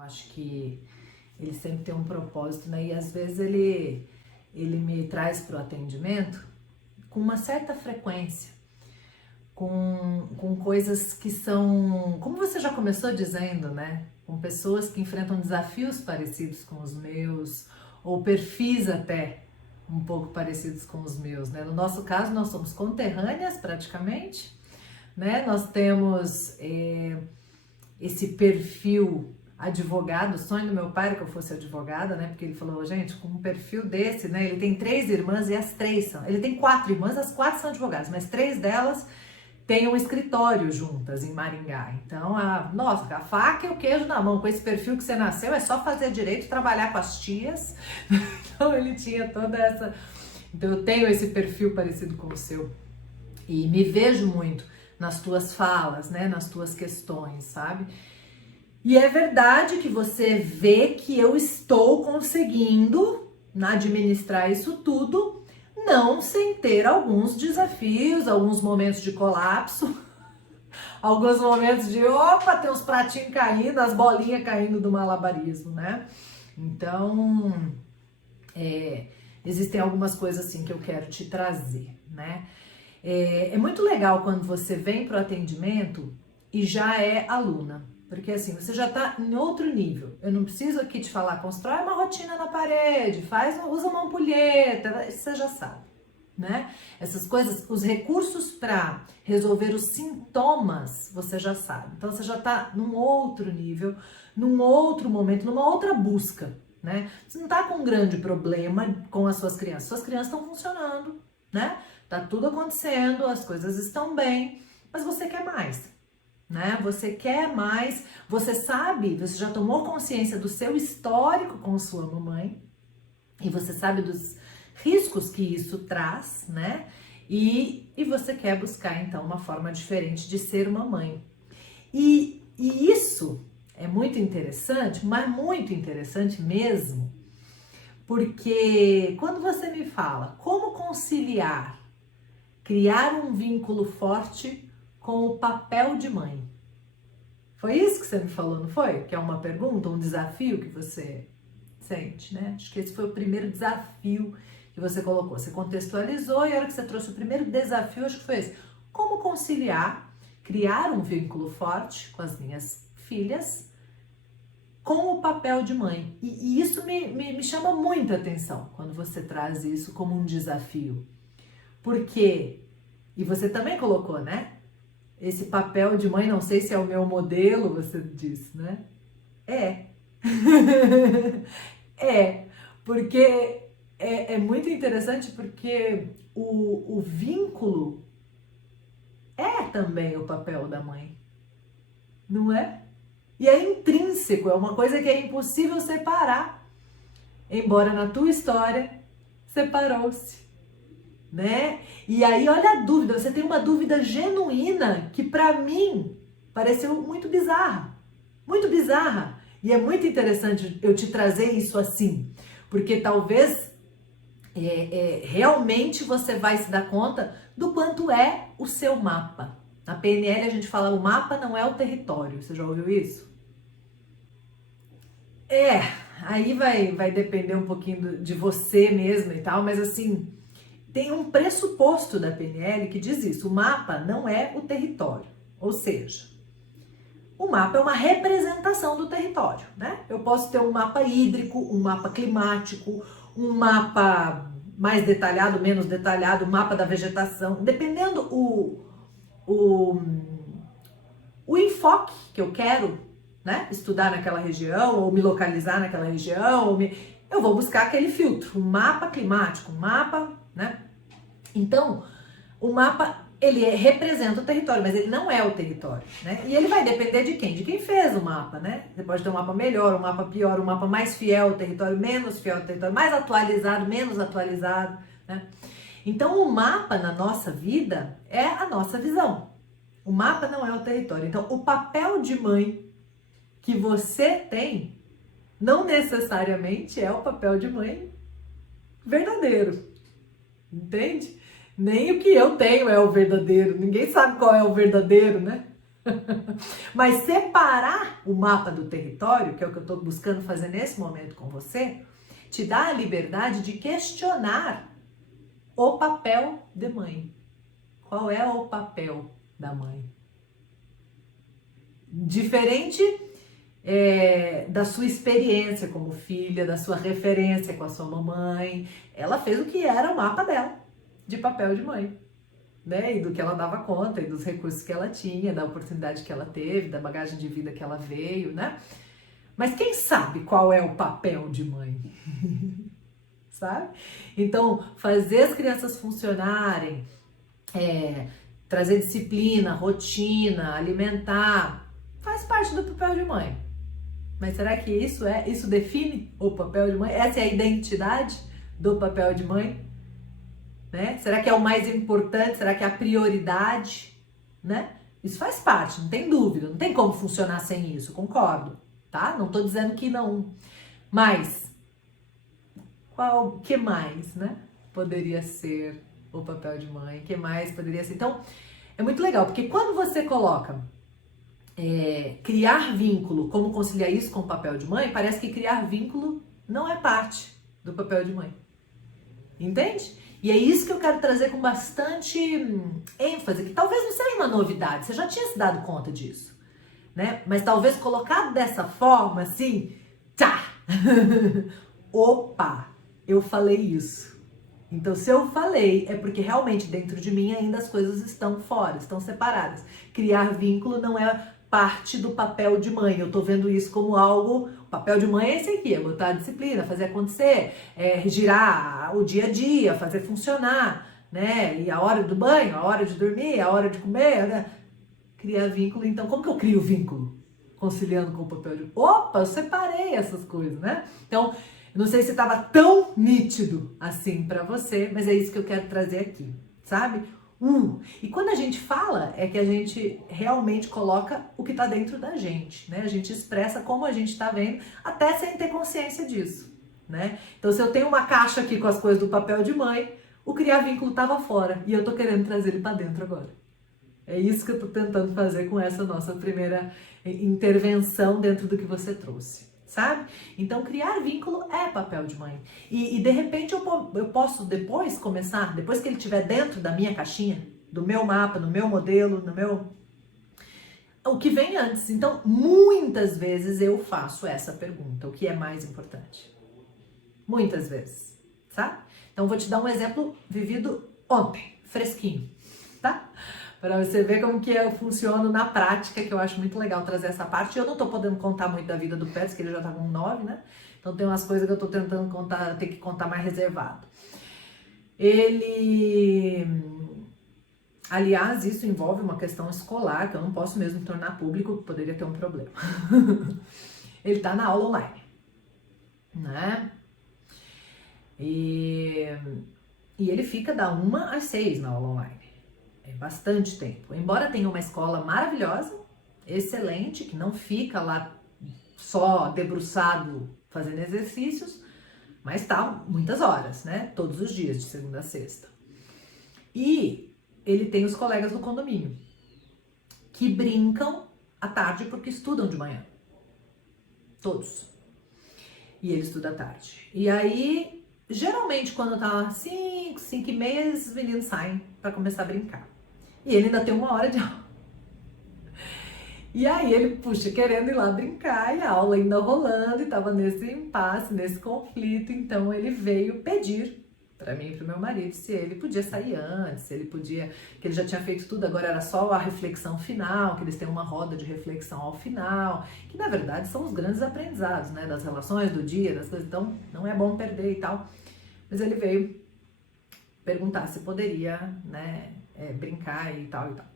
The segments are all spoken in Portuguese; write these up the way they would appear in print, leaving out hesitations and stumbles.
Eu acho que ele sempre tem um propósito, né? E às vezes ele me traz para o atendimento com uma certa frequência, com coisas que são, como você já começou dizendo, né? Com pessoas que enfrentam desafios parecidos com os meus, ou perfis até um pouco parecidos com os meus, né? No nosso caso, nós somos conterrâneas praticamente, né? Nós temos esse perfil advogado. O sonho do meu pai era que eu fosse advogada, né? Porque ele falou, gente, com um perfil desse, né? Ele tem 3 irmãs e as 3 são... Ele tem 4 irmãs, as 4 são advogadas, mas 3 delas têm um escritório juntas em Maringá. Então, nossa, a faca e o queijo na mão. Com esse perfil que você nasceu, é só fazer direito, trabalhar com as tias. Então, ele tinha toda essa... Então, eu tenho esse perfil parecido com o seu. E me vejo muito nas tuas falas, né? Nas tuas questões, sabe? E é verdade que você vê que eu estou conseguindo administrar isso tudo, não sem ter alguns desafios, alguns momentos de colapso, alguns momentos de, opa, tem os pratinhos caindo, as bolinhas caindo do malabarismo, né? Então, existem algumas coisas assim que eu quero te trazer, né? É muito legal quando você vem para o atendimento e já é aluna. Porque assim, você já tá em outro nível. Eu não preciso aqui te falar, constrói uma rotina na parede, usa uma ampulheta, você já sabe, né? Essas coisas, os recursos para resolver os sintomas, você já sabe. Então você já tá num outro nível, num outro momento, numa outra busca, né? Você não tá com um grande problema com as suas crianças estão funcionando, né? Tá tudo acontecendo, as coisas estão bem, mas você quer mais. Né? Você quer mais, você sabe, você já tomou consciência do seu histórico com sua mamãe e você sabe dos riscos que isso traz, né? E você quer buscar então uma forma diferente de ser mamãe. E isso é muito interessante, mas muito interessante mesmo, porque quando você me fala como conciliar, criar um vínculo forte com o papel de mãe. Foi isso que você me falou, não foi? Que é uma pergunta, um desafio que você sente, né? Acho que esse foi o primeiro desafio que você colocou. Você contextualizou e a hora que você trouxe o primeiro desafio, acho que foi esse. Como conciliar, criar um vínculo forte com as minhas filhas com o papel de mãe. E isso me chama muita atenção quando você traz isso como um desafio. Porque, e você também colocou, né? Esse papel de mãe, não sei se é o meu modelo, você disse, né? É. Porque é muito interessante porque o vínculo é também o papel da mãe, não é? E é intrínseco, é uma coisa que é impossível separar. Embora na tua história separou-se. Né? E aí olha a dúvida, você tem uma dúvida genuína que para mim pareceu muito bizarra, e é muito interessante eu te trazer isso assim, porque talvez realmente você vai se dar conta do quanto é o seu mapa. Na PNL a gente fala o mapa não é o território, você já ouviu isso? Aí vai depender um pouquinho de você mesmo e tal, mas assim, tem um pressuposto da PNL que diz isso, o mapa não é o território, ou seja, o mapa é uma representação do território, né? Eu posso ter um mapa hídrico, um mapa climático, um mapa mais detalhado, menos detalhado, um mapa da vegetação, dependendo o enfoque que eu quero, né, estudar naquela região, ou me localizar naquela região, eu vou buscar aquele filtro, um mapa climático, um mapa, né? Então, o mapa, ele representa o território, mas ele não é o território, né? E ele vai depender de quem? De quem fez o mapa, né? Você pode ter um mapa melhor, um mapa pior, um mapa mais fiel ao território, menos fiel ao território, mais atualizado, menos atualizado, né? Então, o mapa na nossa vida é a nossa visão. O mapa não é o território. Então, o papel de mãe que você tem não necessariamente é o papel de mãe verdadeiro. Entende? Nem o que eu tenho é o verdadeiro. Ninguém sabe qual é o verdadeiro, né? Mas separar o mapa do território, que é o que eu estou buscando fazer nesse momento com você, te dá a liberdade de questionar o papel de mãe. Qual é o papel da mãe? Diferente da sua experiência como filha, da sua referência com a sua mamãe, ela fez o que era o mapa dela, de papel de mãe. Né? E do que ela dava conta, e dos recursos que ela tinha, da oportunidade que ela teve, da bagagem de vida que ela veio, né? Mas quem sabe qual é o papel de mãe? Sabe? Então, fazer as crianças funcionarem, trazer disciplina, rotina, alimentar, faz parte do papel de mãe. Mas será que isso define o papel de mãe? Essa é a identidade do papel de mãe? Né? Será que é o mais importante? Será que é a prioridade? Né? Isso faz parte, não tem dúvida, não tem como funcionar sem isso, concordo, tá? Não tô dizendo que não, mas que mais, né? Poderia ser o papel de mãe, que mais poderia ser? Então, é muito legal, porque quando você coloca criar vínculo, como conciliar isso com o papel de mãe, parece que criar vínculo não é parte do papel de mãe, entende? E é isso que eu quero trazer com bastante ênfase, que talvez não seja uma novidade, você já tinha se dado conta disso, né? Mas talvez colocado dessa forma, assim, tá! Opa, eu falei isso. Então, se eu falei, é porque realmente dentro de mim ainda as coisas estão fora, estão separadas. Criar vínculo não é parte do papel de mãe. Eu tô vendo isso como algo... O papel de mãe é esse aqui, é botar a disciplina, fazer acontecer, girar o dia a dia, fazer funcionar, né? E a hora do banho, a hora de dormir, a hora de comer, né? Criar vínculo. Então, como que eu crio vínculo? Conciliando com o papel de... Opa, eu separei essas coisas, né? Então... Não sei se estava tão nítido assim para você, mas é isso que eu quero trazer aqui, sabe? E quando a gente fala, é que a gente realmente coloca o que está dentro da gente, né? A gente expressa como a gente está vendo, até sem ter consciência disso, né? Então, se eu tenho uma caixa aqui com as coisas do papel de mãe, o criar vínculo estava fora e eu tô querendo trazer ele para dentro agora. É isso que eu tô tentando fazer com essa nossa primeira intervenção dentro do que você trouxe. Sabe? Então, criar vínculo é papel de mãe. E de repente eu posso depois começar, depois que ele estiver dentro da minha caixinha, do meu mapa, no meu modelo, o que vem antes. Então, muitas vezes eu faço essa pergunta, o que é mais importante? Muitas vezes, sabe? Então, vou te dar um exemplo vivido ontem, fresquinho, tá? Para você ver como que eu funciono na prática, que eu acho muito legal trazer essa parte. Eu não tô podendo contar muito da vida do Pets, que ele já tá com 9, né? Então tem umas coisas que eu tô tentando contar, ter que contar mais reservado. Aliás, isso envolve uma questão escolar, que eu não posso mesmo tornar público, que poderia ter um problema. Ele tá na aula online, né? E ele fica da 1 às 6 na aula online. É bastante tempo. Embora tenha uma escola maravilhosa, excelente, que não fica lá só debruçado fazendo exercícios, mas tá muitas horas, né? Todos os dias, de segunda a sexta. E ele tem os colegas do condomínio, que brincam à tarde porque estudam de manhã. Todos. E ele estuda à tarde. E aí, geralmente, quando tá 5, 5 e meia, esses meninos saem para começar a brincar. E ele ainda tem 1 hora de aula. E aí ele, querendo ir lá brincar, e a aula ainda rolando, e tava nesse impasse, nesse conflito. Então ele veio pedir para mim e pro meu marido se ele podia sair antes, se ele podia, que ele já tinha feito tudo, agora era só a reflexão final, que eles têm uma roda de reflexão ao final, que na verdade são os grandes aprendizados, né, das relações, do dia, das coisas, então não é bom perder e tal. Mas ele veio perguntar se poderia, né, brincar e tal e tal.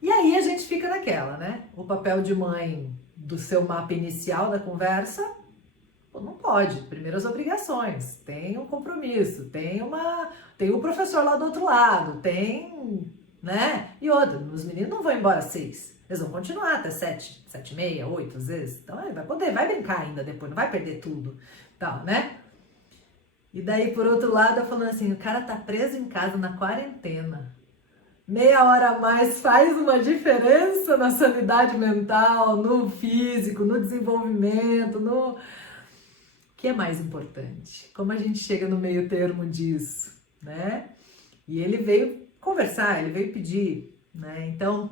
E aí a gente fica naquela, né? O papel de mãe do seu mapa inicial da conversa, não pode. Primeiro as obrigações, tem um compromisso, tem o professor lá do outro lado, né? E outra, os meninos não vão embora às 6, eles vão continuar até 7, 7 e meia, 8 às vezes. Então ele vai brincar ainda depois, não vai perder tudo, tal, né? E daí, por outro lado, eu falando assim, o cara tá preso em casa na quarentena. meia hora a mais faz uma diferença na sanidade mental, no físico, no desenvolvimento, no... O que é mais importante? Como a gente chega no meio termo disso, né? E ele veio conversar, ele veio pedir, né? Então,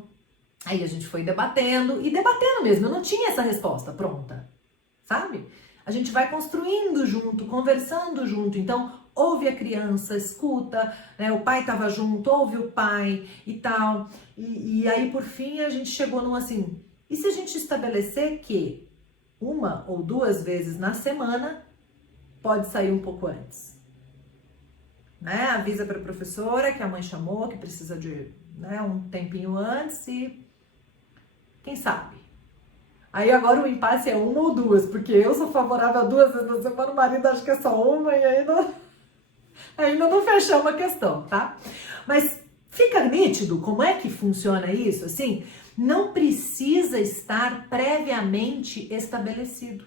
aí a gente foi debatendo, e debatendo mesmo, eu não tinha essa resposta pronta, sabe? A gente vai construindo junto, conversando junto, então ouve a criança, escuta, né? O pai estava junto, ouve o pai e tal, e aí por fim a gente chegou num assim, e se a gente estabelecer que uma ou duas vezes na semana pode sair um pouco antes, né? Avisa para a professora que a mãe chamou, que precisa de, né, um tempinho antes e quem sabe? Aí agora o impasse é uma ou duas, porque eu sou favorável a 2 vezes na semana, o marido acha que é só uma e ainda não fechamos a questão, tá? Mas fica nítido como é que funciona isso, assim, não precisa estar previamente estabelecido.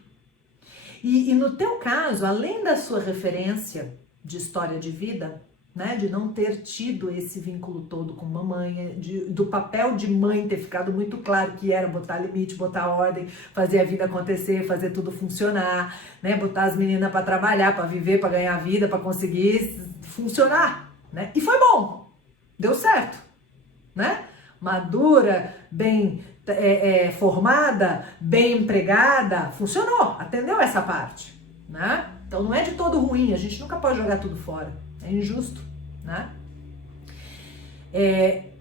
E no teu caso, além da sua referência de história de vida, né, de não ter tido esse vínculo todo com mamãe, do papel de mãe ter ficado muito claro que era botar limite, botar ordem, fazer a vida acontecer, fazer tudo funcionar, né, botar as meninas para trabalhar, para viver, para ganhar vida, para conseguir funcionar, né? E foi bom, deu certo, né? Madura, bem formada, bem empregada, funcionou, atendeu essa parte, né? Então não é de todo ruim, a gente nunca pode jogar tudo fora. É injusto, né?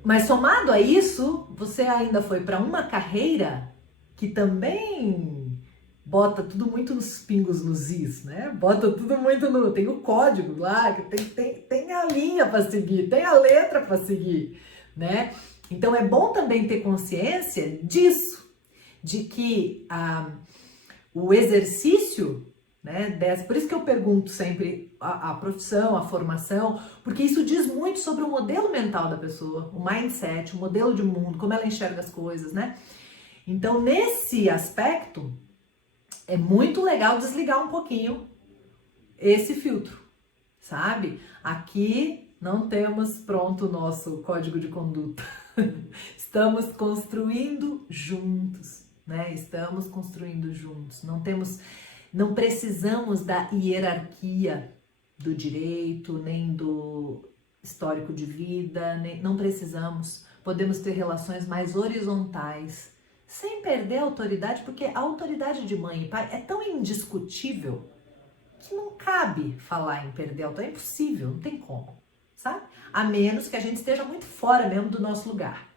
Mas somado a isso, você ainda foi para uma carreira que também bota tudo muito nos pingos nos is, né? Bota tudo muito no... Tem o código lá, que tem a linha para seguir, tem a letra para seguir, né? Então é bom também ter consciência disso, de que o exercício... né? Por isso que eu pergunto sempre a profissão, a formação, porque isso diz muito sobre o modelo mental da pessoa, o mindset, o modelo de mundo, como ela enxerga as coisas, né? Então, nesse aspecto, é muito legal desligar um pouquinho esse filtro, sabe? Aqui não temos pronto o nosso código de conduta. Estamos construindo juntos, né? Estamos construindo juntos. Não precisamos da hierarquia do direito, nem do histórico de vida, não precisamos. Podemos ter relações mais horizontais, sem perder a autoridade, porque a autoridade de mãe e pai é tão indiscutível que não cabe falar em perder a autoridade, é impossível, não tem como, sabe? A menos que a gente esteja muito fora mesmo do nosso lugar,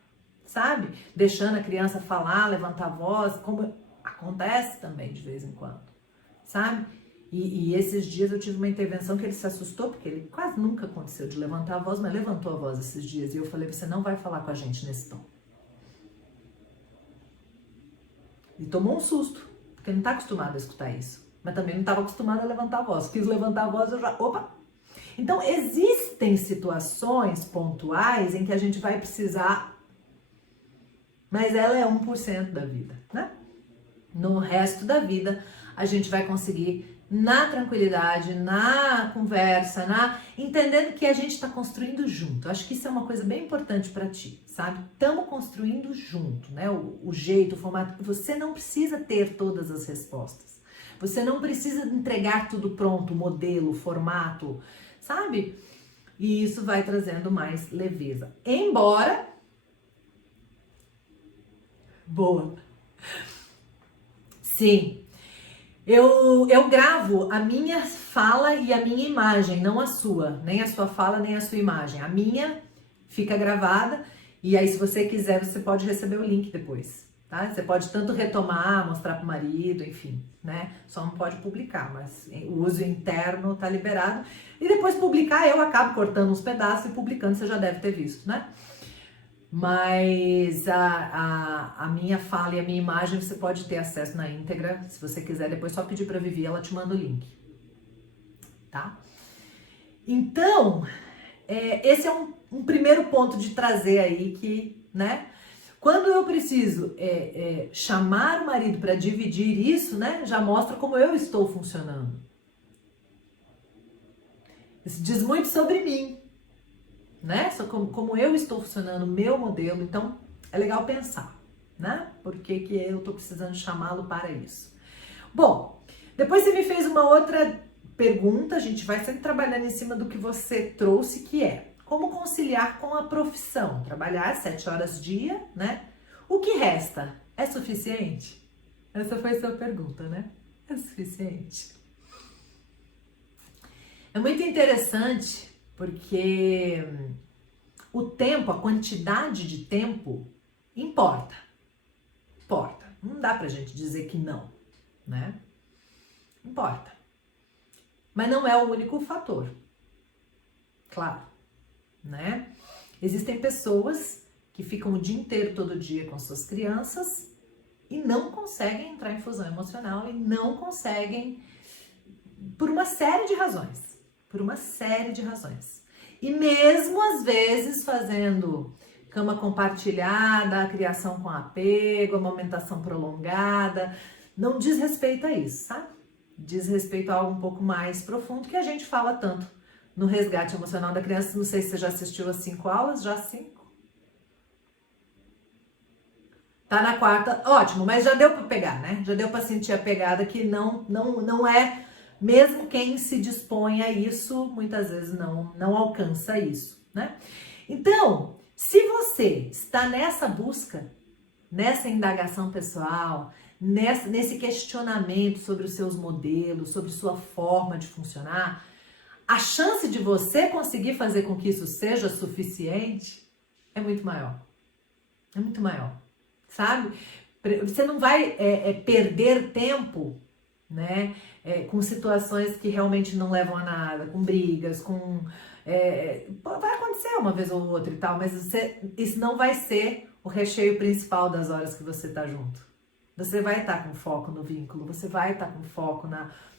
sabe? Deixando a criança falar, levantar a voz, como acontece também de vez em quando. Sabe? E esses dias eu tive uma intervenção que ele se assustou, porque ele quase nunca aconteceu de levantar a voz, mas levantou a voz esses dias. E eu falei, você não vai falar com a gente nesse tom. E tomou um susto, porque não está acostumado a escutar isso. Mas também não estava acostumado a levantar a voz. Quis levantar a voz, eu já... Opa! Então, existem situações pontuais em que a gente vai precisar, mas ela é 1% da vida, né? No resto da vida, a gente vai conseguir na tranquilidade, na conversa, entendendo que a gente está construindo junto. Acho que isso é uma coisa bem importante para ti, sabe? Estamos construindo junto, né? O jeito, o formato. Você não precisa ter todas as respostas. Você não precisa entregar tudo pronto, o modelo, o formato, sabe? E isso vai trazendo mais leveza. Embora... Boa! Sim, eu gravo a minha fala e a minha imagem, não a sua, nem a sua fala, nem a sua imagem. A minha fica gravada e aí se você quiser, você pode receber o link depois, tá? Você pode tanto retomar, mostrar pro marido, enfim, né? Só não pode publicar, mas o uso interno tá liberado. E depois publicar, eu acabo cortando uns pedaços e publicando, você já deve ter visto, né? Mas a minha fala e a minha imagem você pode ter acesso na íntegra, se você quiser, depois só pedir para a Vivi, ela te manda o link, tá? Então, esse é um primeiro ponto de trazer aí que, né? Quando eu preciso chamar o marido para dividir isso, né? Já mostra como eu estou funcionando. Isso diz muito sobre mim, né? Só como eu estou funcionando, o meu modelo, então é legal pensar, né? Por que que eu tô precisando chamá-lo para isso? Bom, depois você me fez uma outra pergunta, a gente vai sempre trabalhando em cima do que você trouxe, que é como conciliar com a profissão? Trabalhar 7 horas dia, né? O que resta? É suficiente? Essa foi a sua pergunta, né? É suficiente? É muito interessante porque o tempo, a quantidade de tempo importa. Importa. Não dá pra gente dizer que não, né? Importa. Mas não é o único fator. Claro, né? Existem pessoas que ficam o dia inteiro, todo dia com suas crianças e não conseguem entrar em fusão emocional e não conseguem por uma série de razões. Por uma série de razões. E mesmo às vezes fazendo cama compartilhada, a criação com apego, amamentação prolongada, não diz respeito a isso, sabe? Diz respeito a algo um pouco mais profundo que a gente fala tanto no resgate emocional da criança. Não sei se você já assistiu as 5 aulas, já 5? Tá na 4ª, ótimo, mas já deu para pegar, né? Já deu para sentir a pegada que não é, mesmo quem se dispõe a isso, muitas vezes não alcança isso, né? Então, se você está nessa busca, nessa indagação pessoal, nesse questionamento sobre os seus modelos, sobre sua forma de funcionar, a chance de você conseguir fazer com que isso seja suficiente é muito maior. É muito maior, sabe? Você não vai perder tempo, né? Com situações que realmente não levam a nada, com brigas, vai acontecer uma vez ou outra e tal, mas isso não vai ser o recheio principal das horas que você tá junto. Você vai estar com foco no vínculo, você vai estar com foco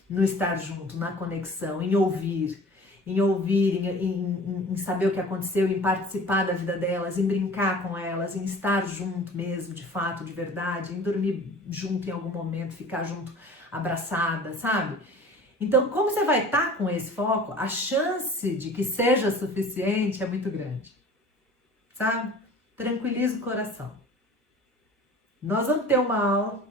no estar junto, na conexão, em ouvir, em saber o que aconteceu, em participar da vida delas, em brincar com elas, em estar junto mesmo, de fato, de verdade, em dormir junto em algum momento, ficar junto abraçada, sabe? Então, como você vai estar com esse foco, a chance de que seja suficiente é muito grande, sabe? Tranquiliza o coração. Nós vamos ter uma aula.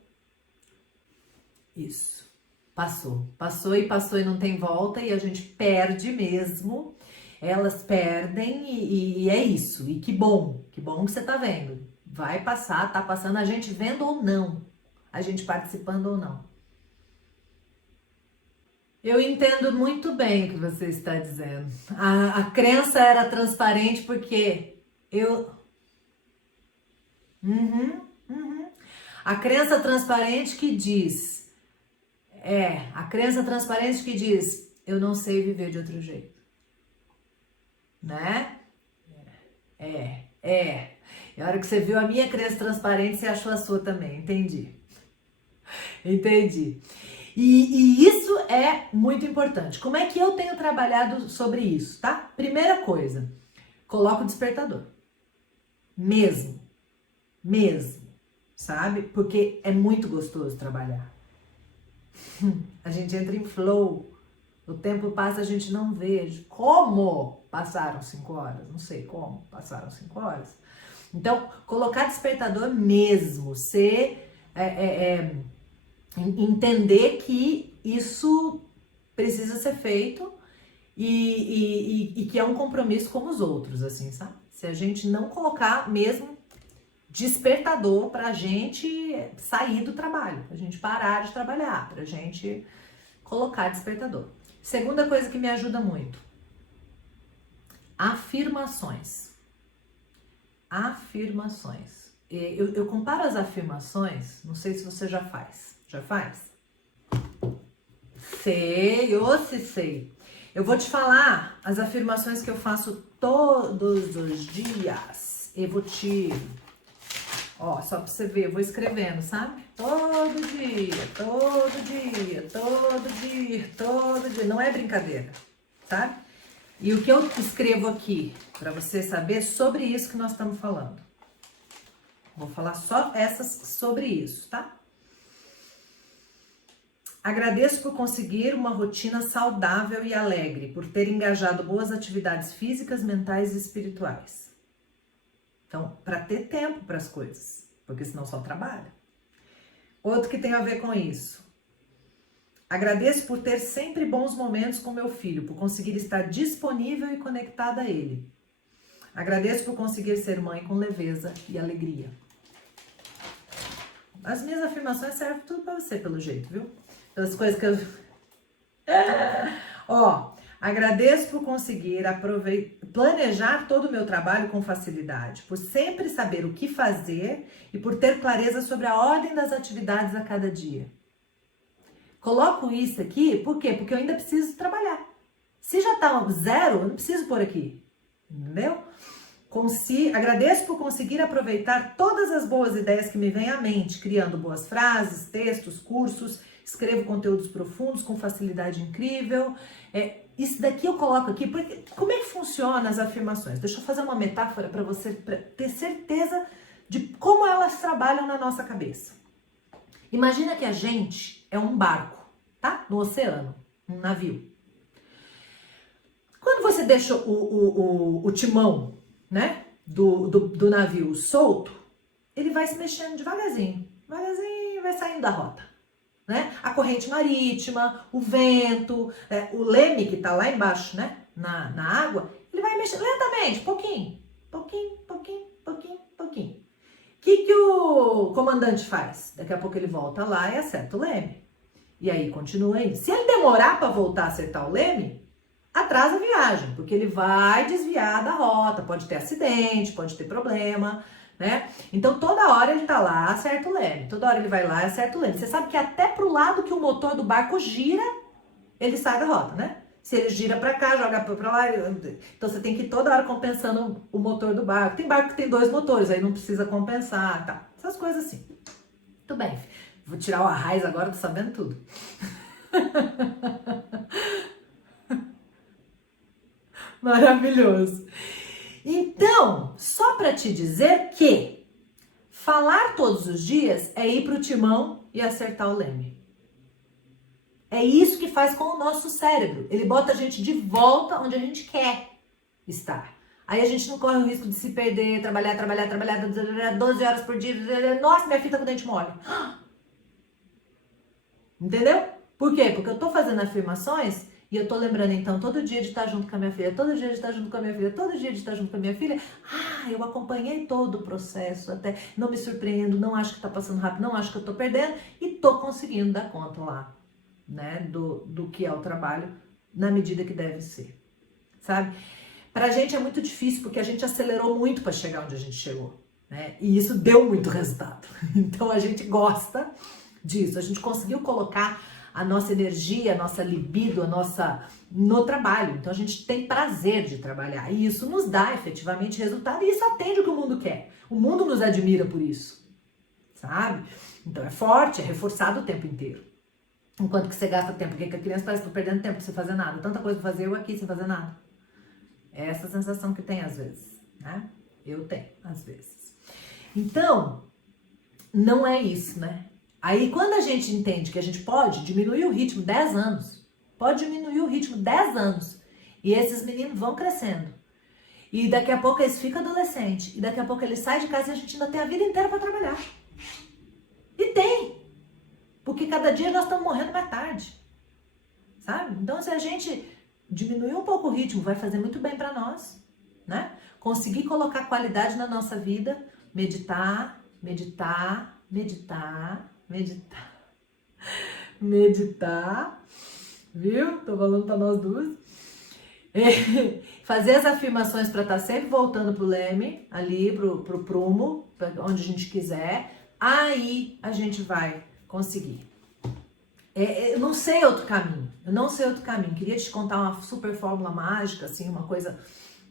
Isso. Passou e não tem volta e a gente perde mesmo. Elas perdem e é isso. E que bom que você tá vendo. Vai passar, tá passando, a gente vendo ou não, a gente participando ou não. Eu entendo muito bem o que você está dizendo. A crença era transparente porque eu... A crença transparente que diz... a crença transparente que diz, eu não sei viver de outro jeito, né? E a hora que você viu a minha crença transparente, você achou a sua também, entendi. Entendi. E isso é muito importante. Como é que eu tenho trabalhado sobre isso, tá? Primeira coisa, coloca o despertador. Mesmo, sabe? Porque é muito gostoso trabalhar. A gente entra em flow, o tempo passa, a gente não vê. Como passaram 5 horas? Não sei como passaram 5 horas. Então, colocar despertador mesmo, entender que isso precisa ser feito e que é um compromisso como os outros, assim, sabe? Se a gente não colocar mesmo despertador pra gente sair do trabalho, pra gente parar de trabalhar, pra gente colocar despertador. Segunda coisa que me ajuda muito, afirmações. Afirmações. Eu comparo as afirmações, não sei se você já faz. Já faz? Sei. Eu vou te falar as afirmações que eu faço todos os dias. Eu vou te... Ó, só pra você ver, eu vou escrevendo, sabe? Todo dia. Não é brincadeira, sabe? E o que eu escrevo aqui, pra você saber sobre isso que nós estamos falando. Vou falar só essas sobre isso, tá? Agradeço por conseguir uma rotina saudável e alegre, por ter engajado boas atividades físicas, mentais e espirituais. Então, para ter tempo para as coisas, porque senão só trabalha. Outro que tem a ver com isso. Agradeço por ter sempre bons momentos com meu filho, por conseguir estar disponível e conectada a ele. Agradeço por conseguir ser mãe com leveza e alegria. As minhas afirmações servem tudo para você, pelo jeito, viu? Pelas coisas que eu... agradeço por conseguir planejar todo o meu trabalho com facilidade, por sempre saber o que fazer e por ter clareza sobre a ordem das atividades a cada dia. Coloco isso aqui, por quê? Porque eu ainda preciso trabalhar. Se já tá 0, eu não preciso pôr aqui, entendeu? Agradeço por conseguir aproveitar todas as boas ideias que me vêm à mente, criando boas frases, textos, cursos, escrevo conteúdos profundos com facilidade incrível. Isso daqui eu coloco aqui, porque como é que funciona as afirmações? Deixa eu fazer uma metáfora para você ter certeza de como elas trabalham na nossa cabeça. Imagina que a gente é um barco, tá? No oceano, um navio. Quando você deixa o timão, né, do navio solto, ele vai se mexendo devagarzinho, vai saindo da rota, né? A corrente marítima, o vento, o leme que tá lá embaixo, né, na água, ele vai mexendo lentamente, pouquinho. O que o comandante faz? Daqui a pouco ele volta lá e acerta o leme. E aí continua indo. Se ele demorar para voltar a acertar o leme, atrasa a viagem, porque ele vai desviar da rota, pode ter acidente, pode ter problema, né? Então toda hora ele tá lá, acerta o leme, toda hora ele vai lá e acerta o leme. Você sabe que até pro lado que o motor do barco gira, ele sai da rota, né? Se ele gira para cá, joga para lá, então você tem que ir toda hora compensando o motor do barco. Tem barco que tem 2 motores, aí não precisa compensar, tá? Essas coisas assim. Muito bem, vou tirar o arraiz agora, tô sabendo tudo. Maravilhoso. Então, só para te dizer que falar todos os dias é ir pro timão e acertar o leme. É isso que faz com o nosso cérebro. Ele bota a gente de volta onde a gente quer estar. Aí a gente não corre o risco de se perder, trabalhar 12 horas por dia. Nossa, minha filha tá com o dente mole. Entendeu? Por quê? Porque eu tô fazendo afirmações e eu tô lembrando, então, todo dia de estar junto com a minha filha, todo dia de estar junto com a minha filha, todo dia de estar junto com a minha filha. Eu acompanhei todo o processo, até não me surpreendo, não acho que tá passando rápido, não acho que eu tô perdendo e tô conseguindo dar conta lá, né, do que é o trabalho na medida que deve ser, sabe? Pra gente é muito difícil porque a gente acelerou muito para chegar onde a gente chegou, né? E isso deu muito resultado. Então a gente gosta disso, a gente conseguiu colocar a nossa energia, a nossa libido, no trabalho. Então a gente tem prazer de trabalhar e isso nos dá efetivamente resultado e isso atende o que o mundo quer. O mundo nos admira por isso, sabe? Então é forte, é reforçado o tempo inteiro. Enquanto que você gasta tempo, porque a criança parece que tá perdendo tempo sem fazer nada. Tanta coisa pra fazer, eu aqui sem fazer nada. É essa sensação que tem às vezes, né? Eu tenho, às vezes. Então, não é isso, né? Aí, quando a gente entende que a gente pode diminuir o ritmo 10 anos, e esses meninos vão crescendo, e daqui a pouco eles ficam adolescentes, e daqui a pouco eles saem de casa e a gente ainda tem a vida inteira para trabalhar. E tem! Porque cada dia nós estamos morrendo mais tarde, sabe? Então, se a gente diminuir um pouco o ritmo, vai fazer muito bem para nós, né? Conseguir colocar qualidade na nossa vida, meditar, viu? Tô falando para nós duas. Fazer as afirmações para estar sempre voltando pro leme, ali pro prumo, pra onde a gente quiser. Aí a gente vai conseguir. Eu não sei outro caminho. Queria te contar uma super fórmula mágica, assim, uma coisa...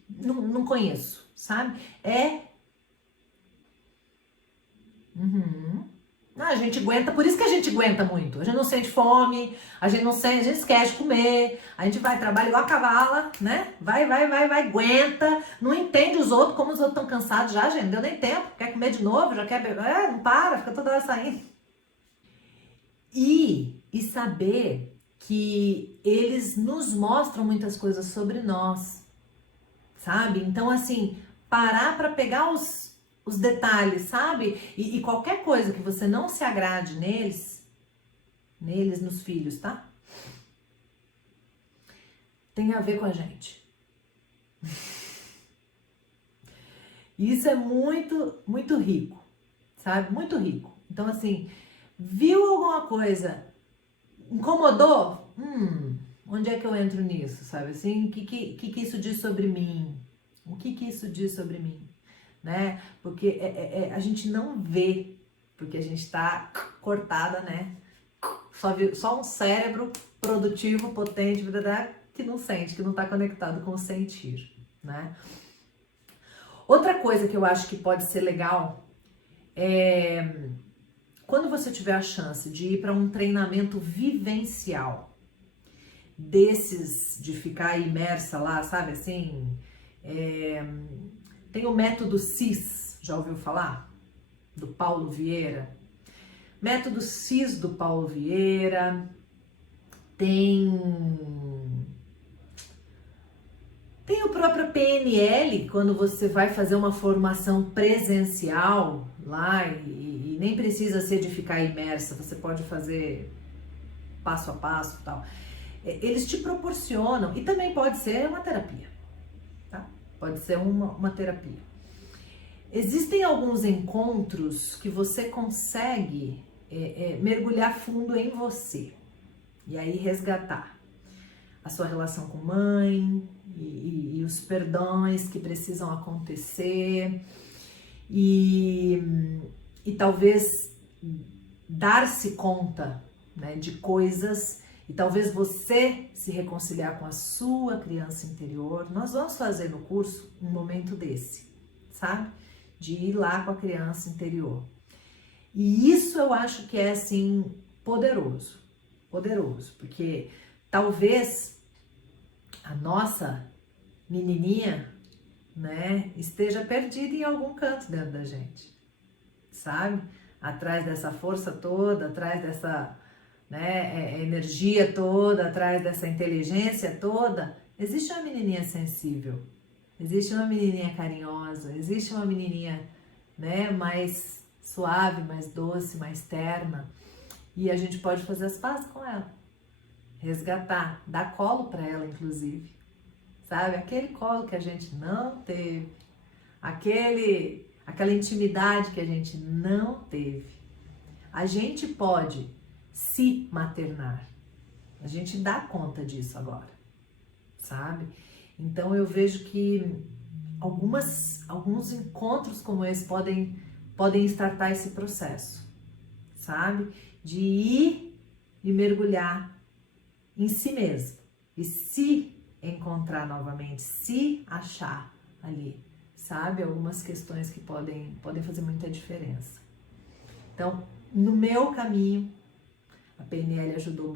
Não conheço, sabe? A gente aguenta, por isso que a gente aguenta muito. A gente não sente fome, a gente esquece de comer, a gente vai, trabalha igual a cavala, né? Vai, aguenta, não entende os outros, como os outros estão cansados já, gente, não deu nem tempo, quer comer de novo, já quer beber, não para, fica toda hora saindo. E e saber que eles nos mostram muitas coisas sobre nós, sabe? Então, assim, parar para pegar os detalhes, sabe? E qualquer coisa que você não se agrade neles, nos filhos, tá? Tem a ver com a gente. Isso é muito, muito rico, sabe? Muito rico. Então, assim, viu alguma coisa, incomodou? Onde é que eu entro nisso, sabe? Assim, o que isso diz sobre mim? O que isso diz sobre mim? Né? Porque a gente não vê, porque a gente tá cortada, né? Só um cérebro produtivo, potente, que não sente, que não tá conectado com o sentir, né? Outra coisa que eu acho que pode ser legal é quando você tiver a chance de ir para um treinamento vivencial, desses de ficar imersa lá, sabe assim? Tem o método CIS, já ouviu falar? Do Paulo Vieira. Método CIS do Paulo Vieira. Tem o próprio PNL, quando você vai fazer uma formação presencial lá e nem precisa ser de ficar imersa, você pode fazer passo a passo e tal. Eles te proporcionam, e também pode ser uma terapia, tá? Pode ser uma terapia. Existem alguns encontros que você consegue mergulhar fundo em você e aí resgatar a sua relação com mãe e os perdões que precisam acontecer e talvez dar-se conta, né, de coisas e talvez você se reconciliar com a sua criança interior. Nós vamos fazer no curso um momento desse, sabe? De ir lá com a criança interior. E isso eu acho que é, assim, poderoso, porque talvez a nossa menininha, né, esteja perdida em algum canto dentro da gente, sabe? Atrás dessa força toda, atrás dessa, né, energia toda, atrás dessa inteligência toda, existe uma menininha sensível, existe uma menininha carinhosa, existe uma menininha, né, mais suave, mais doce, mais terna, e a gente pode fazer as pazes com ela, resgatar, dar colo para ela, inclusive, sabe? Aquele colo que a gente não teve, aquela intimidade que a gente não teve. A gente pode se maternar, a gente dá conta disso agora, sabe? Então eu vejo que alguns encontros como esse podem startar esse processo, sabe? De ir e mergulhar em si mesmo e se encontrar novamente, se achar ali, sabe? Algumas questões que podem fazer muita diferença. Então, no meu caminho, a PNL ajudou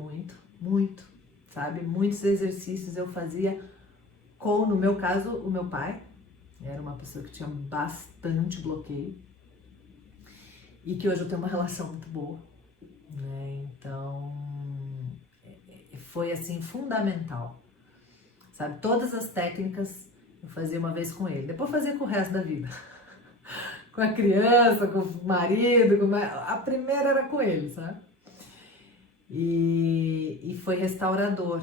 muito, sabe? Muitos exercícios eu fazia com, no meu caso, o meu pai. Era uma pessoa que tinha bastante bloqueio e que hoje eu tenho uma relação muito boa, né? Então, foi assim fundamental, sabe? Todas as técnicas eu fazia uma vez com ele, depois fazia com o resto da vida, com a criança, com o marido, a primeira era com ele, sabe? E foi restaurador,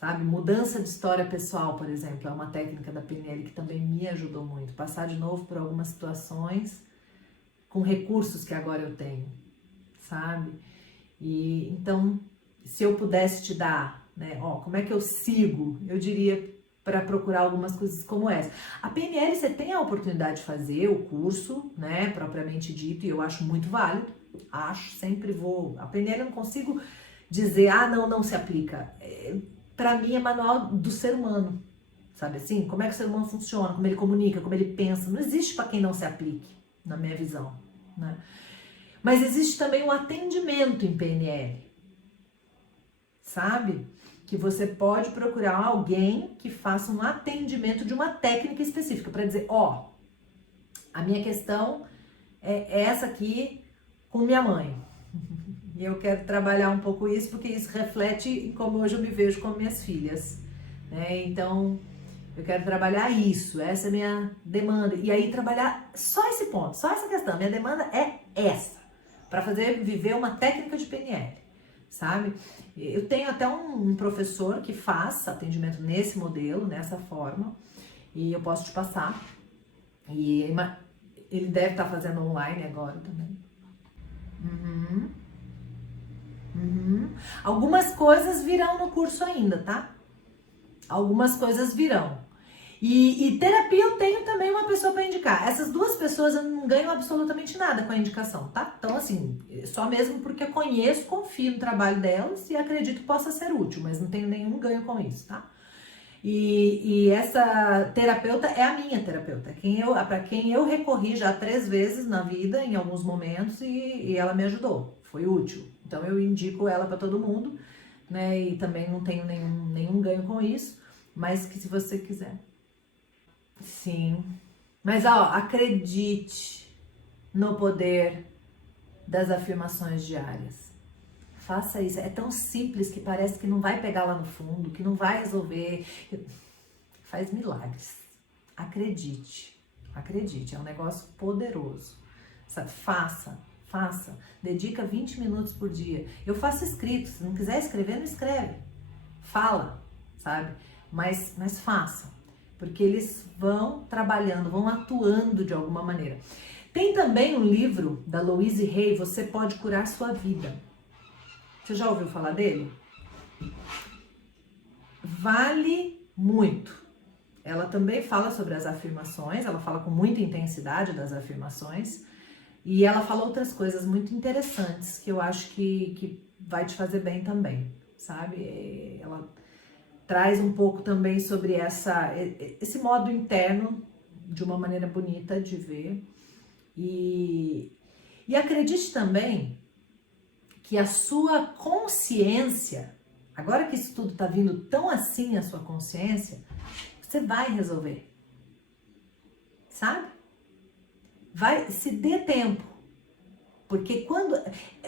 sabe? Mudança de história pessoal, por exemplo, é uma técnica da PNL que também me ajudou muito, passar de novo por algumas situações com recursos que agora eu tenho, sabe? E então, se eu pudesse te dar, né, como é que eu sigo, eu diria para procurar algumas coisas como essa. A PNL você tem a oportunidade de fazer o curso, né, propriamente dito, e eu acho muito válido, sempre vou. A PNL eu não consigo dizer, não se aplica. Para mim é manual do ser humano, sabe assim? Como é que o ser humano funciona, como ele comunica, como ele pensa. Não existe para quem não se aplique, na minha visão, né? Mas existe também um atendimento em PNL, sabe? Que você pode procurar alguém que faça um atendimento de uma técnica específica para dizer, a minha questão é essa aqui com minha mãe. E eu quero trabalhar um pouco isso, porque isso reflete em como hoje eu me vejo com minhas filhas, né? Então, eu quero trabalhar isso, essa é a minha demanda. E aí trabalhar só esse ponto, só essa questão. Minha demanda é essa, para fazer viver uma técnica de PNL, sabe? Eu tenho até um professor que faz atendimento nesse modelo, nessa forma, e eu posso te passar. E ele deve estar fazendo online agora também. Uhum, uhum. Algumas coisas virão no curso ainda, tá? Algumas coisas virão. E terapia eu tenho também uma pessoa para indicar. Essas duas pessoas eu não ganho absolutamente nada com a indicação, tá? Então, assim, só mesmo porque eu conheço, confio no trabalho delas e acredito que possa ser útil, mas não tenho nenhum ganho com isso, tá? E essa terapeuta é a minha terapeuta, para quem eu recorri já 3 vezes na vida, em alguns momentos, e ela me ajudou, foi útil. Então eu indico ela para todo mundo, né? E também não tenho nenhum ganho com isso, mas que se você quiser. Sim. Mas ó, acredite no poder das afirmações diárias. Faça isso. É tão simples que parece que não vai pegar lá no fundo, que não vai resolver. Faz milagres. Acredite. Acredite. É um negócio poderoso. Sabe? Faça. Dedica 20 minutos por dia. Eu faço escrito. Se não quiser escrever, não escreve. Fala, sabe? Mas faça. Porque eles vão trabalhando, vão atuando de alguma maneira. Tem também um livro da Louise Hay, Você Pode Curar Sua Vida. Você já ouviu falar dele? Vale muito. Ela também fala sobre as afirmações, ela fala com muita intensidade das afirmações e ela fala outras coisas muito interessantes que eu acho que vai te fazer bem também, sabe? Ela traz um pouco também sobre esse modo interno de uma maneira bonita de ver e acredite também que a sua consciência, agora que isso tudo tá vindo tão assim a sua consciência, você vai resolver, sabe? Se dê tempo, porque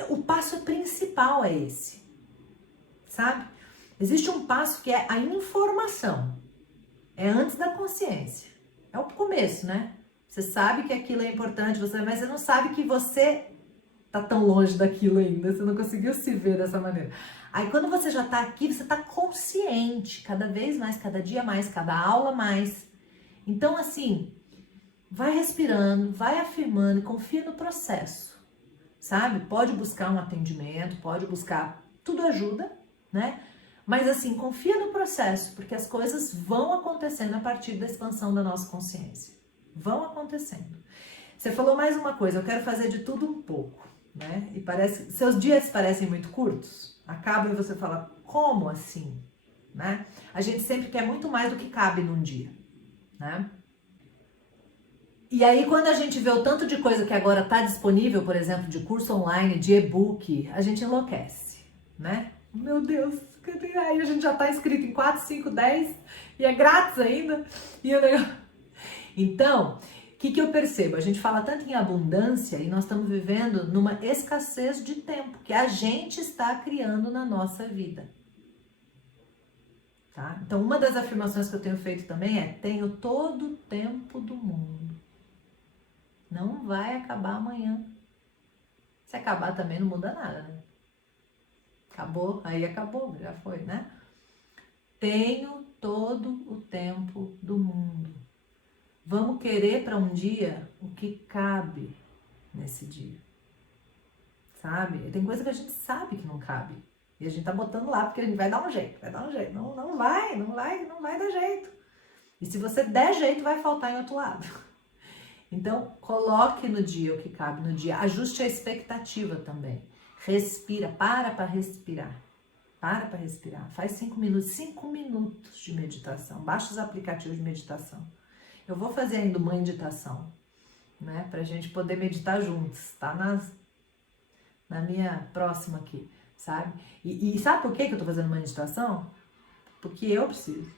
o passo principal é esse, sabe? Existe um passo que é a informação, é antes da consciência, é o começo, né? Você sabe que aquilo é importante, mas você não sabe que você tá tão longe daquilo ainda, você não conseguiu se ver dessa maneira. Aí quando você já tá aqui, você tá consciente, cada vez mais, cada dia mais, cada aula mais. Então assim, vai respirando, vai afirmando e confia no processo, sabe? Pode buscar um atendimento, pode buscar, tudo ajuda, né? Mas assim, confia no processo, porque as coisas vão acontecendo a partir da expansão da nossa consciência. Vão acontecendo. Você falou mais uma coisa, eu quero fazer de tudo um pouco, né? E seus dias parecem muito curtos, acabam e você fala, como assim? Né? A gente sempre quer muito mais do que cabe num dia, né? E aí quando a gente vê o tanto de coisa que agora está disponível, por exemplo, de curso online, de e-book, a gente enlouquece, né? Meu Deus, aí a gente já está inscrito em 4, 5, 10 e é grátis ainda. Então, o que eu percebo? A gente fala tanto em abundância e nós estamos vivendo numa escassez de tempo que a gente está criando na nossa vida. Tá? Então, uma das afirmações que eu tenho feito também é: tenho todo o tempo do mundo. Não vai acabar amanhã. Se acabar também não muda nada, né? Acabou, aí acabou, já foi, né? Tenho todo o tempo do mundo. Vamos querer para um dia o que cabe nesse dia, sabe? Tem coisa que a gente sabe que não cabe e a gente tá botando lá porque a gente vai dar um jeito, não vai dar jeito. E se você der jeito, vai faltar em outro lado. Então, coloque no dia o que cabe no dia, ajuste a expectativa também. Respira, para respirar. Para respirar. Faz 5 minutos de meditação. Baixa os aplicativos de meditação. Eu vou fazer ainda uma meditação, né? Pra gente poder meditar juntos. Tá na minha próxima aqui, sabe? E sabe por que eu tô fazendo uma meditação? Porque eu preciso.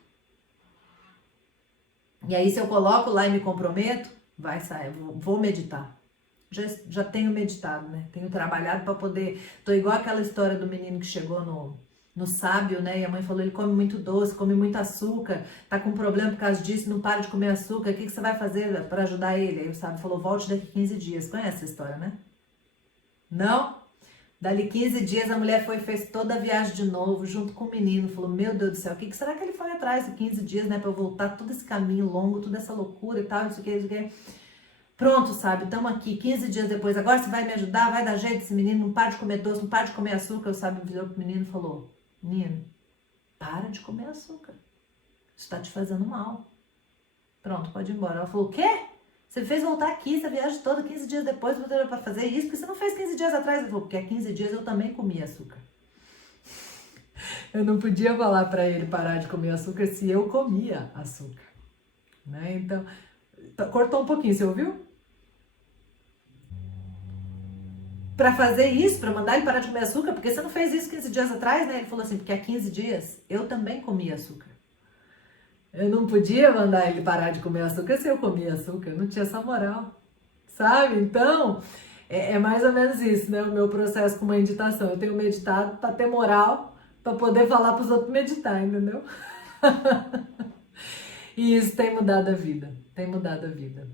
E aí, se eu coloco lá e me comprometo, vai sair, vou meditar. já tenho meditado, né? Tenho trabalhado para poder. Tô igual aquela história do menino que chegou no sábio, né? E a mãe falou: ele come muito doce, come muito açúcar, tá com problema por causa disso, não para de comer açúcar. O que você vai fazer para ajudar ele? Aí o sábio falou: volte daqui 15 dias. Conhece essa história, né? Não? Dali 15 dias a mulher foi e fez toda a viagem de novo, junto com o menino. Falou: meu Deus do céu, o que será que ele foi atrás de 15 dias, né? Pra eu voltar todo esse caminho longo, toda essa loucura e tal, não sei o que, não sei o que. Pronto, sabe? Estamos aqui 15 dias depois. Agora você vai me ajudar, vai dar jeito esse menino, não para de comer doce, não para de comer açúcar. O sábio virou pro menino e falou: menino, para de comer açúcar. Isso tá te fazendo mal. Pronto, pode ir embora. Ela falou: o quê? Você fez voltar aqui, essa viagem toda, 15 dias depois, para fazer isso? Porque você não fez 15 dias atrás? Ele falou: porque há 15 dias eu também comia açúcar. Eu não podia falar para ele parar de comer açúcar se eu comia açúcar. Né? Então, cortou um pouquinho, você ouviu? Para fazer isso, para mandar ele parar de comer açúcar, porque você não fez isso 15 dias atrás, né? Ele falou assim: porque há 15 dias eu também comia açúcar. Eu não podia mandar ele parar de comer açúcar se eu comia açúcar, eu não tinha essa moral, sabe? Então, é mais ou menos isso, né? O meu processo com uma meditação. Eu tenho meditado para ter moral, para poder falar para os outros meditar, entendeu? E isso tem mudado a vida, tem mudado a vida.